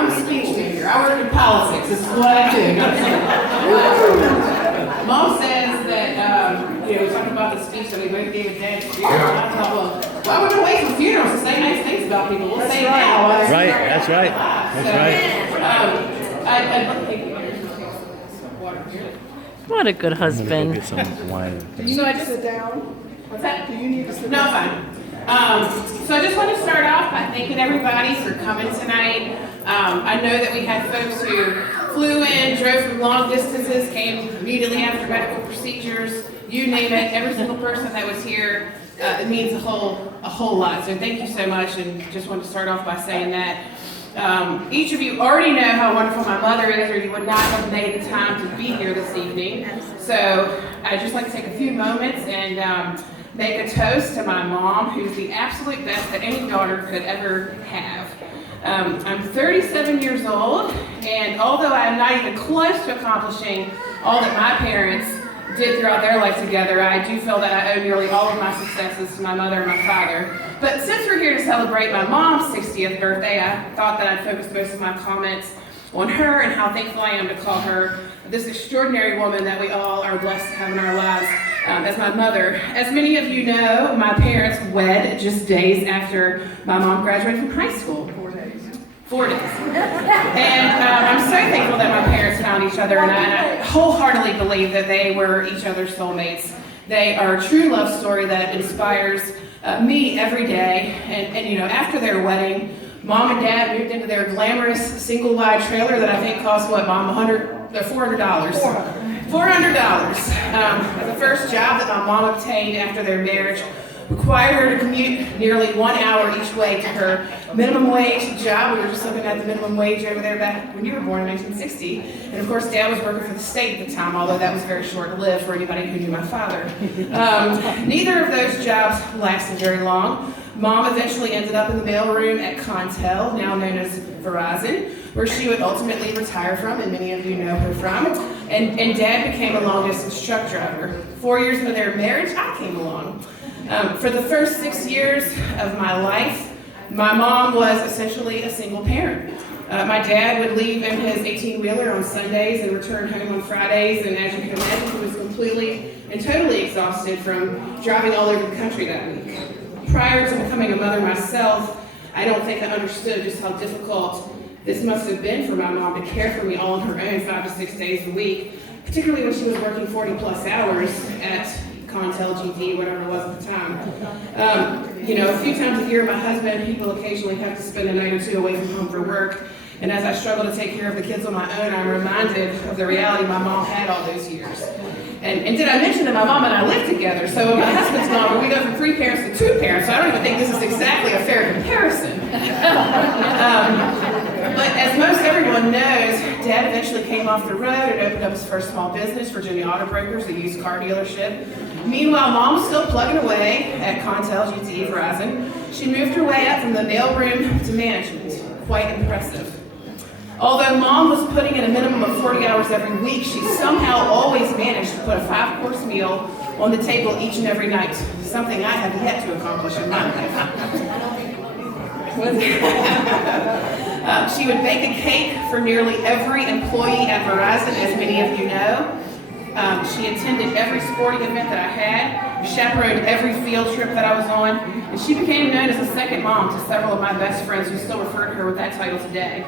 I'm a speech major. I work in politics. This is what I do. Mom says that, we talking about the speech that we both gave at Dad's funeral. I thought, well, why would we wait for funerals to say nice things about people? We'll say it now. That's right. What a good husband. Get some wine. I just sit down. What's that? Do you need to sit down? No, fine. So I just want to start off by thanking everybody for coming tonight. I know that we had folks who flew in, drove from long distances, came immediately after medical procedures, you name it. Every single person that was here, it means a whole lot. So thank you so much, and just want to start off by saying that. Each of you already know how wonderful my mother is, or you would not have made the time to be here this evening. So I'd just like to take a few moments and make a toast to my mom, who's the absolute best that any daughter could ever have. I'm 37 years old, and although I'm not even close to accomplishing all that my parents did throughout their life together, I do feel that I owe nearly all of my successes to my mother and my father. But since we're here to celebrate my mom's 60th birthday, I thought that I'd focus most of my comments on her and how thankful I am to call her this extraordinary woman that we all are blessed to have in our lives as my mother. As many of you know, my parents wed just days after my mom graduated from high school. 4 days. And I'm so thankful that my parents found each other, and I wholeheartedly believe that they were each other's soulmates. They are a true love story that inspires me every day. And after their wedding, Mom and Dad moved into their glamorous single-wide trailer that I think cost, what, Mom, $400? $400. The first job that my mom obtained after their marriage required her to commute nearly 1 hour each way to her minimum wage job. We were just looking at the minimum wage over there back when you were born in 1960. And of course, Dad was working for the state at the time, although that was very short-lived for anybody who knew my father. Neither of those jobs lasted very long. Mom eventually ended up in the mailroom at Contel, now known as Verizon, where she would ultimately retire from, and many of you know her from. And Dad became a long-distance truck driver. 4 years into their marriage, I came along. For the first 6 years of my life, my mom was essentially a single parent. My dad would leave in his 18-wheeler on Sundays and return home on Fridays, and as you can imagine, he was completely and totally exhausted from driving all over the country that week. Prior to becoming a mother myself, I don't think I understood just how difficult this must have been for my mom to care for me all on her own 5 to 6 days a week, particularly when she was working 40-plus hours at Contel, GD, whatever it was at the time. A few times a year, my husband, he will occasionally have to spend a night or two away from home for work. And as I struggle to take care of the kids on my own, I'm reminded of the reality my mom had all those years. And did I mention that my mom and I live together? So when my husband's gone, we go from 3 parents to 2 parents. So I don't even think this is exactly a fair comparison. But as most everyone knows, Dad eventually came off the road and opened up his first small business, Virginia Auto Brokers, a used car dealership. Meanwhile, Mom was still plugging away at Contel, GTE, Verizon. She moved her way up from the mailroom to management. Quite impressive. Although Mom was putting in a minimum of 40 hours every week, she somehow always managed to put a 5-course meal on the table each and every night, something I have yet to accomplish in my life. She would bake a cake for nearly every employee at Verizon, as many of you know. She attended every sporting event that I had, chaperoned every field trip that I was on, and she became known as a second mom to several of my best friends who still refer to her with that title today.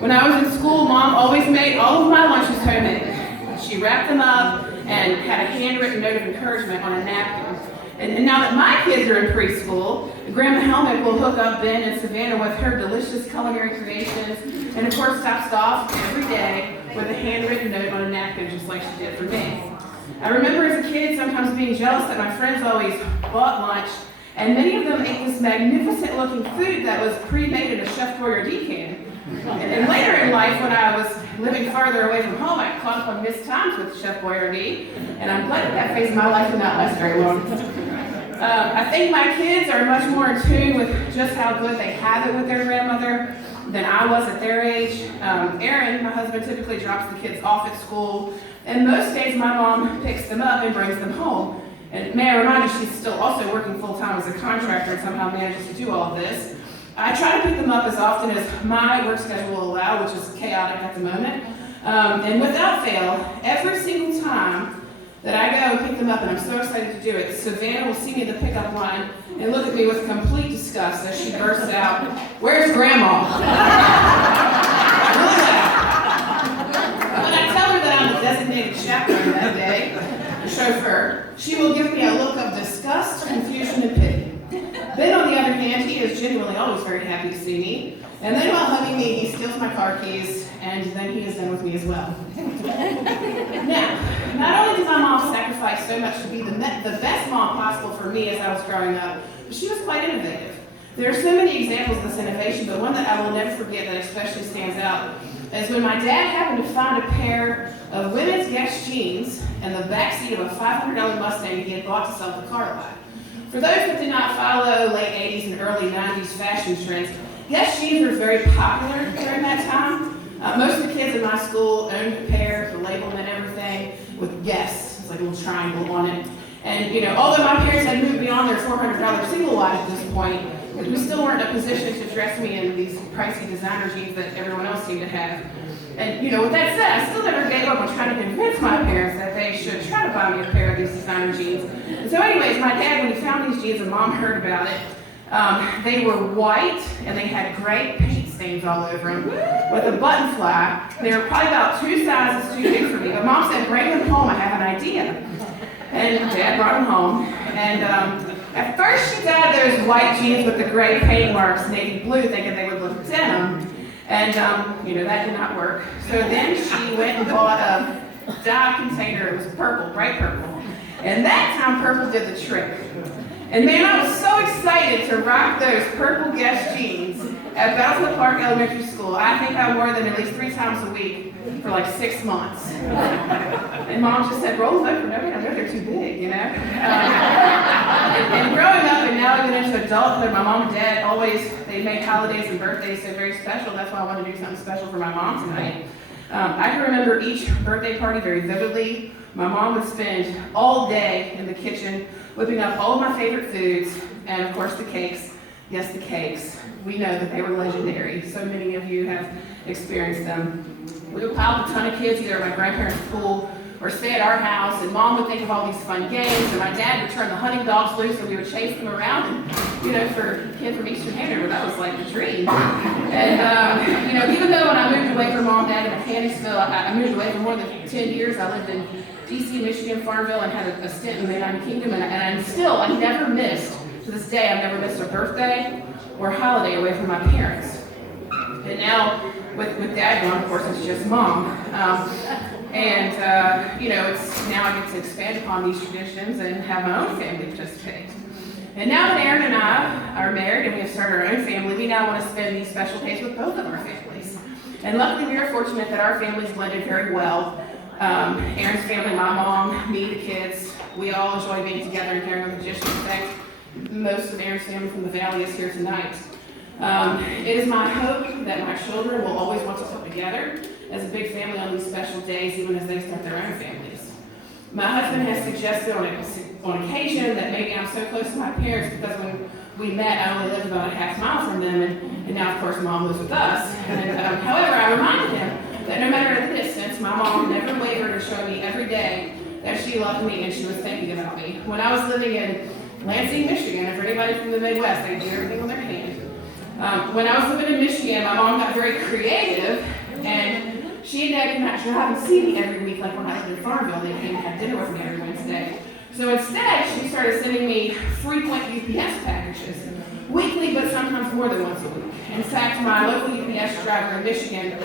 When I was in school, Mom always made all of my lunches homemade. She wrapped them up and had a handwritten note of encouragement on a napkin. And now that my kids are in preschool, Grandma Helmet will hook up Ben and Savannah with her delicious culinary creations, and of course tops off every day with a handwritten note on a napkin, just like she did for me. I remember as a kid sometimes being jealous that my friends always bought lunch, and many of them ate this magnificent looking food that was pre-made in a Chef Boyardee can. And later in life, when I was living farther away from home, I caught up on missed times with Chef Boyardee, and I'm glad that phase of my life did not last very long. I think my kids are much more in tune with just how good they have it with their grandmother than I was at their age. Aaron, my husband, typically drops the kids off at school, and most days my mom picks them up and brings them home. And may I remind you, she's still also working full-time as a contractor and somehow manages to do all of this. I try to pick them up as often as my work schedule will allow, which is chaotic at the moment. And without fail, every single time that I go and pick them up, and I'm so excited to do it, Savannah will see me in the pickup line and look at me with complete disgust as she bursts out, "Where's Grandma?" Really loud. When I tell her that I'm the designated chaperone that day, the chauffeur, she will give me a look of disgust, confusion, and pity. Ben, on the other hand, he is genuinely always very happy to see me. And then while hugging me, he steals my car keys, and then he is done with me as well. Now, not only did my mom sacrifice so much to be the best mom possible for me as I was growing up, but she was quite innovative. There are so many examples of this innovation, but one that I will never forget that especially stands out is when my dad happened to find a pair of women's Guess jeans in the backseat of a $500 Mustang he had bought to sell at the car lot. For those that did not follow late 80s and early 90s fashion trends, Guess jeans were very popular during that time. Most of the kids in my school owned a pair, the label and everything, with Guess. It's like a little triangle on it. And although my parents had moved beyond their $400 single wide at this point, we still weren't in a position to dress me in these pricey designer jeans that everyone else seemed to have. And with that said, I still never gave up on trying to convince my parents that they should try to buy me a pair of these designer jeans. And so anyways, my dad, when he found these jeans and mom heard about it, they were white and they had gray paint stains all over them with a button fly. They were probably about 2 sizes too big for me, but mom said, "Bring them home, I have an idea." And Dad brought them home. And at first she dyed those white jeans with the gray paint marks navy blue, thinking they would look denim. And that did not work. So then she went and bought a dye container. It was purple, bright purple. And that time purple did the trick. And man, I was so excited to rock those purple Guess jeans at Belleville Park Elementary School. I think I wore them at least 3 times a week for like 6 months. And mom just said, "Roll them over, nobody, I know they're too big, And growing up and now even into adulthood, my mom and dad they made holidays and birthdays so very special. That's why I wanted to do something special for my mom tonight. I can remember each birthday party very vividly. My mom would spend all day in the kitchen whipping up all of my favorite foods, and of course the cakes. Yes, the cakes. We know that they were legendary. So many of you have experienced them. We would pile up a ton of kids either at my grandparents' pool or stay at our house, and mom would think of all these fun games, and my dad would turn the hunting dogs loose and we would chase them around, and for a kid from Eastern Hanover, that was like the dream. And even though when I moved away from mom, dad, in Mechanicsville, I moved away for more than 10 years. I lived in DC, Michigan, Farmville, and had a stint in the United Kingdom, and I never missed, to this day, I've never missed a birthday or holiday away from my parents. And now, with dad gone, of course, it's just mom. It's now I get to expand upon these traditions and have my own family participate. And now that Aaron and I are married and we have started our own family, we now want to spend these special days with both of our families. And luckily, we are fortunate that our families blended very well. Aaron's family, my mom, me, the kids, we all enjoy being together and caring with the dishes. In fact, most of Aaron's family from the Valley is here tonight. It is my hope that my children will always want to come together as a big family on these special days, even as they start their own families. My husband has suggested on occasion that maybe I'm so close to my parents because when we met, I only lived about a half mile from them, and now, of course, mom lives with us. However, I reminded him that no matter the distance, my mom never wavered to show me every day that she loved me and she was thinking about me. When I was living in Lansing, Michigan, and for anybody from the Midwest, they do everything with their hand. When I was living in Michigan, my mom got very creative, and she and dad could not drive and see me every week like when I lived in Farmville. They came and had dinner with me every Wednesday. So instead, she started sending me frequent UPS packages, weekly, but sometimes more than once a week. In fact, my local UPS driver in Michigan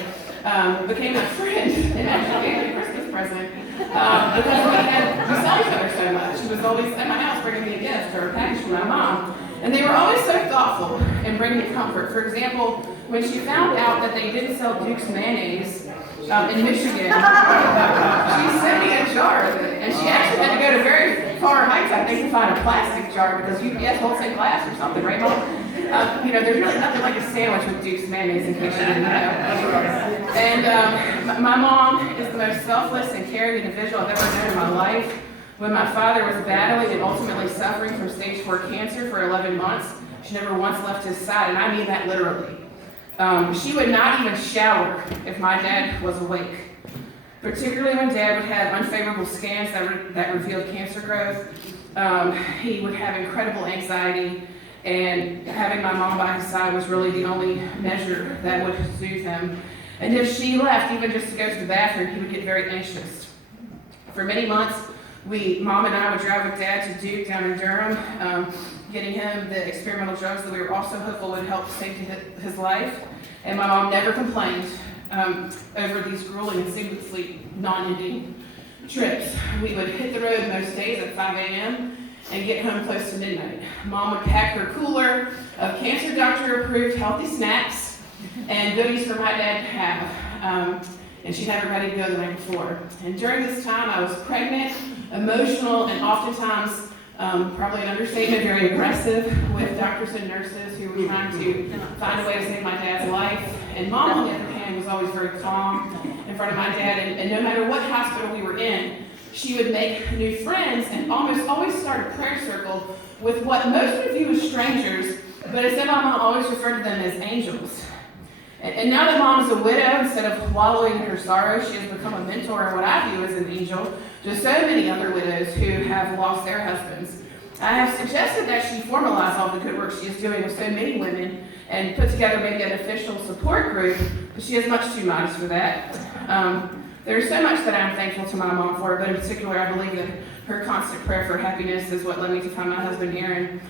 became my friend and actually gave me a Christmas present because we saw each other so much. She was always at my house bringing me a gift or a package from my mom. And they were always so thoughtful and bringing me comfort. For example, when she found out that they didn't sell Duke's mayonnaise in Michigan, she sent me a jar of it. And she actually had to go to very far heights, I think, to find a plastic jar because UPS won't say glass or something, right, Mom? There's really nothing like a sandwich with Duke's mayonnaise in case you didn't know. And my mom is the most selfless and caring individual I've ever known in my life. When my father was battling and ultimately suffering from stage 4 cancer for 11 months, She never once left his side, and I mean that literally. She would not even shower if my dad was awake, particularly when Dad would have unfavorable scans that revealed cancer growth. He would have incredible anxiety, and having my mom by his side was really the only measure that would soothe him. And if she left, even just to go to the bathroom, he would get very anxious. For many months, Mom and I would drive with Dad to Duke down in Durham, getting him the experimental drugs that we were also hopeful would help save his life. And my mom never complained over these grueling and seamlessly non-ending trips. We would hit the road most days at 5 a.m. and get home close to midnight. Mom would pack her cooler of cancer doctor-approved healthy snacks and goodies for my dad to have. And she'd have it ready to go the night before. And during this time, I was pregnant, emotional, and oftentimes, probably an understatement, very aggressive with doctors and nurses who were trying to find a way to save my dad's life. And Mom, on the other hand, was always very calm in front of my dad. And no matter what hospital we were in, she would make new friends and almost always start a prayer circle with what most would view as strangers, but instead my mom always referred to them as angels. And now that Mom is a widow, instead of wallowing in her sorrow, she has become a mentor and what I view as an angel to so many other widows who have lost their husbands. I have suggested that she formalize all the good work she is doing with so many women and put together maybe an official support group, but she is much too modest for that. There's so much that I'm thankful to my mom for, but in particular, I believe that her constant prayer for happiness is what led me to find my husband, Aaron.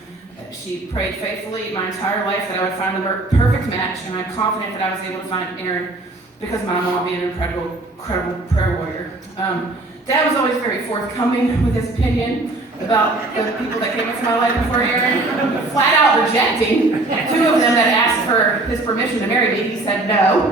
She prayed faithfully my entire life that I would find the perfect match, and I'm confident that I was able to find Aaron because my mom being an incredible prayer warrior. Dad was always very forthcoming with his opinion about the people that came into my life before Aaron, flat out rejecting 2 of them that asked for his permission to marry me. He said no.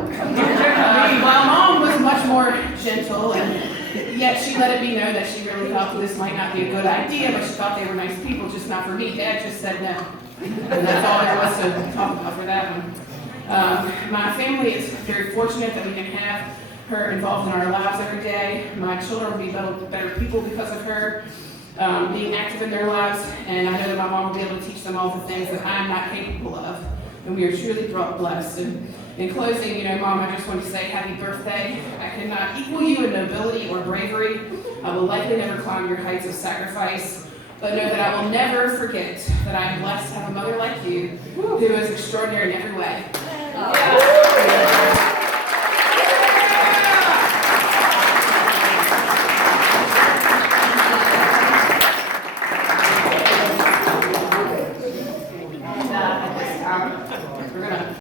While Mom was much more gentle, and yet she let it be known that she really thought this might not be a good idea, but she thought they were nice people, just not for me. Dad just said no. And that's all there was to talk about for that one. My family is very fortunate that we can have her involved in our lives every day. My children will be better people because of her being active in their lives, and I know that my mom will be able to teach them all the things that I'm not capable of, and we are truly blessed. And in closing, Mom, I just want to say happy birthday. I cannot equal you in nobility or bravery. I will likely never climb your heights of sacrifice, but know that I will never forget that I am blessed to have a mother like you who is extraordinary in every way.